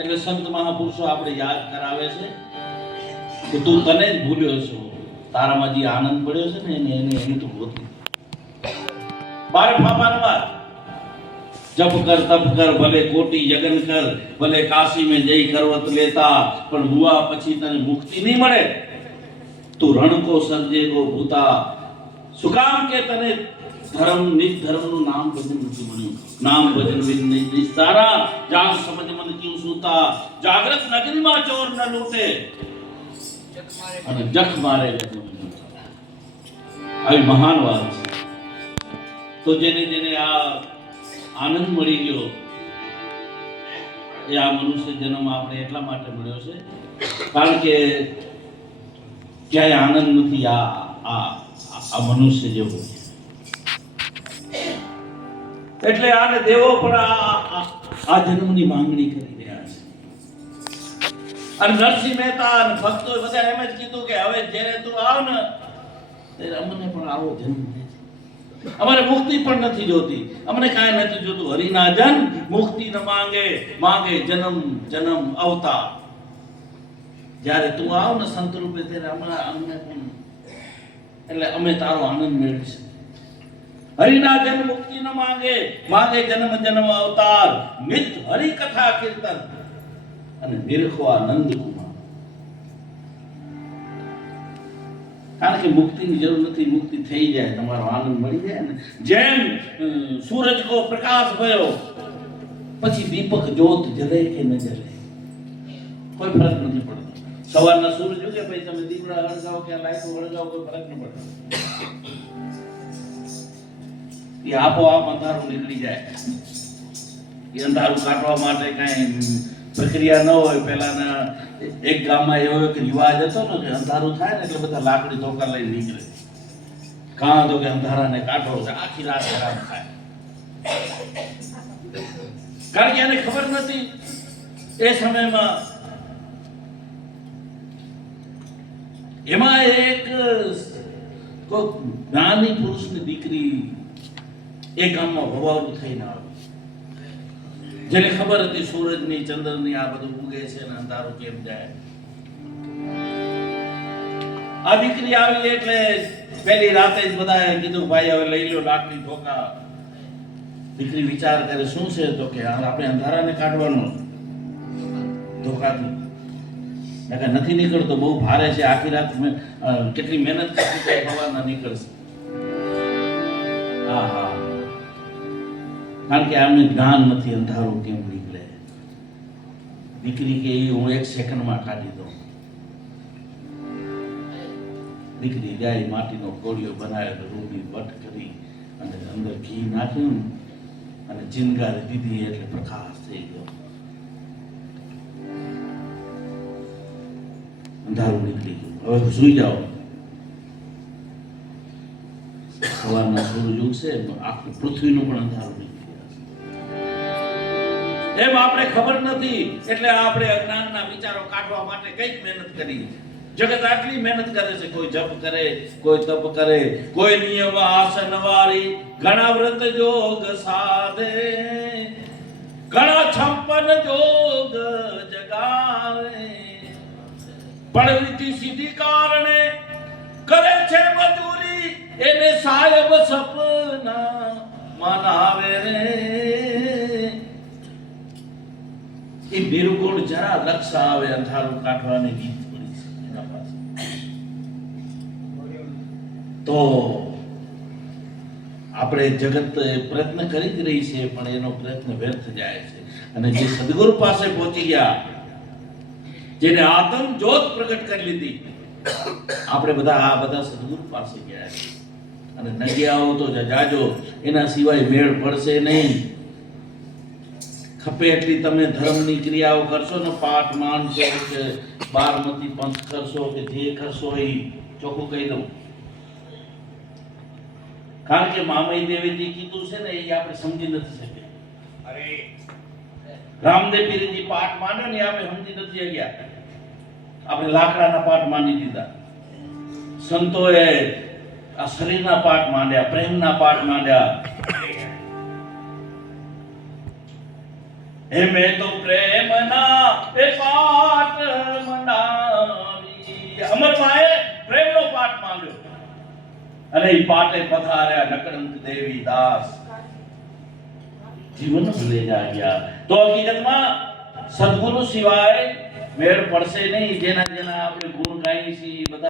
એટલે સંત મહાપુરુષો આપણે યાદ કરાવે છે કે તું તને જ ભૂલ્યો છો, તારામાં જે આનંદ પડ્યો છે ને એની તું હોતી બાર ફાફાની વાત જપ કર તપ કર ભલે કોટી યજ્ઞ કર ભલે કાશી में જઈ કરવત લેતા પણ હુઆ પછી તને મુક્તિ નહીં મળે તું રણ કો સર્જે કો ભૂતા શું કામ કે તને ધર્મ નિજ ધર્મનું નામ ભજન નથી મળ્યું નામ ભજન વિન નહીં સારા જાગ સમજ મન ક્યું સૂતા જાગ્રત નગરીમાં ચોર ન લૂટે અને જખ મારે આવી મહાન વાત છે તો જેને જેને આ આનંદ મળી ગયો એ આ મનુષ્ય જન્મ આપણે એટલા માટે મળ્યો છે કારણ કે ક્યાંય આનંદ નથી આ મનુષ્ય જેવો એટલે આને દેવો પણ આ જન્મની માંગણી કરી રહ્યા છે અને નરસિંહ મહેતા અને ભક્તો બધા એમ જ કીધું કે હવે જ્યારે તું આવ ને ત્યારે અમને પણ આવો જન્મ દે અમારે મુક્તિ પણ નથી જોતી અમને કાંઈ નથી જોતું હરિના જન મુક્તિ ન માંગે માંગે જન્મ જન્મ અવતાર જ્યારે તું આવ ને સંત રૂપે ત્યારે અમને પણ એટલે અમે તારો આનંદ મેળવીશું હરિના જન મુક્તિ ન માંગે માંગે જન્મ જન્મ અવતાર નિત હરિ કથા કીર્તન અને નિરખો આનંદ કુમાર કારણ કે મુક્તિની જરૂર નથી મુક્તિ થઈ જાય તમારો આનંદ મળી જાય ને જેમ સૂરજ કો પ્રકાશ ભયો પછી દીપક જ્યોત જલે કે ન જલે કોઈ ફરક નથી પડતો સવારના સૂરજ ઉગે પછી તમે દીવડા હળગાવો કે લાઈટો હળગાવો કોઈ ફરક ન પડતો એ આપોઆપ અંધારું નીકળી જાય એ અંધારું કાઢવા માટે કાંઈ પ્રક્રિયા ન હોય પહેલાના એક ગામમાં એવો એક રિવાજ હતો ને કે અંધારું થાય ને એટલે બધા લાકડી ધોકા લઈને નીકળે કાં તો કે અંધારાને કાઢો છે આખી રાત હેરાન થાય કારણ કે એને ખબર નથી એ સમયમાં એમાં એક કોઈ જ્ઞાની પુરુષની દીકરી એ ગામમાં ભવારું થઈને આવી જેને ખબર હતી સૂરજની ચંદ્રની આ બધું ઉગે છે ને અંધારું કેમ જાય આ દીકરી આવી એટલે પહેલી રાતે જ બધાએ કીધું ભાઈ હવે લઈ લો લાકડી ધોકા દીકરી વિચાર કરે શું છે તો કે આપણે અંધારાને કાઢવાનો ધોકાથી નથી નીકળતો બહુ ભારે છે આખી રાત કેટલી મહેનત કરતી કઈ સવારના નીકળશે હા હા કારણ કે આમને જ્ઞાન નથી અંધારું કેમ નીકળે દીકરી કે હું એક સેકન્ડમાં કાઢી દઉં દીકરી જાય માટીનો કોળિયો બનાવ્યો રૂની બટ કરી અને અંદર ઘી નાખ્યું અને ચિનગારી દીધી એટલે પ્રકાશ થઈ ગયો અંધારું નીકળી ગયું હવે સુઈ જાઓ સવારના સૂરજ ઉગશે આખું પૃથ્વીનું પણ અંધારું નીકળી એમ આપણે ખબર નથી એટલે આપણે અજ્ઞાનના વિચારો કાઢવા માટે કઈક મહેનત કરી જગત આટલી મહેનત કરે છે કોઈ જપ કરે કોઈ તપ કરે કોઈ નિયમ આસન વાળી ઘણા વ્રત જોગ સાધે ઘણા છપ્પન જોગ જગાવે પણ વિધિ સિદ્ધિ કારણે કરે છે મજૂરી એને સાહેબ સપના મનાવે રે એ નિર્ગુણ જરા લક્ષ આવે અંધારું કાઢવાની રીત પડી છે એના પાસે તો આપણે જગત પ્રયત્ન કરી જ રહી છે પણ એનો પ્રયત્ન વ્યર્થ જાય છે અને જે સદગુરુ પાસે પહોંચી ગયા જેને આત્મ જ્યોત પ્રગટ કરી લીધી આપણે બધા સદગુરુ પાસે ગયા છે અને ન ગયા હો તો જાજો એના સિવાય મેળ પડશે નહીં ખપે એટલી તમે ધર્મની ક્રિયાઓ કરશો ને પાઠ માનશો કે બારમતી પંથ કરશો કે જે કરશો એ ચોખ્ખું કહી દઉં કારણ કે મામઈ દેવે જે કીધું છે ને એ આપણે સમજી નથી શક્યા અરે રામદેવ પીરજી પાઠ માન્યો ને આપણે સમજી નથી શક્યા આપણે લાકડાના પાઠ માની દીધા સંતોએ આ શરીરના પાઠ માંડ્યા પ્રેમના પાઠ માંડ્યા હે મેં તો પ્રેમના એ પાઠ મંડાવી. અમરમાએ પ્રેમનો પાઠ માંગ્યો અને એ પાટે પધાર્યા નકળંક દેવી દાસ. જીવન ભૂલે ગયા. તો હકીકતમાં સદગુરુ સિવાય મેળ પડશે નહીં. જેના જેના આપણે ગુણ ગાઈએ છીએ બધા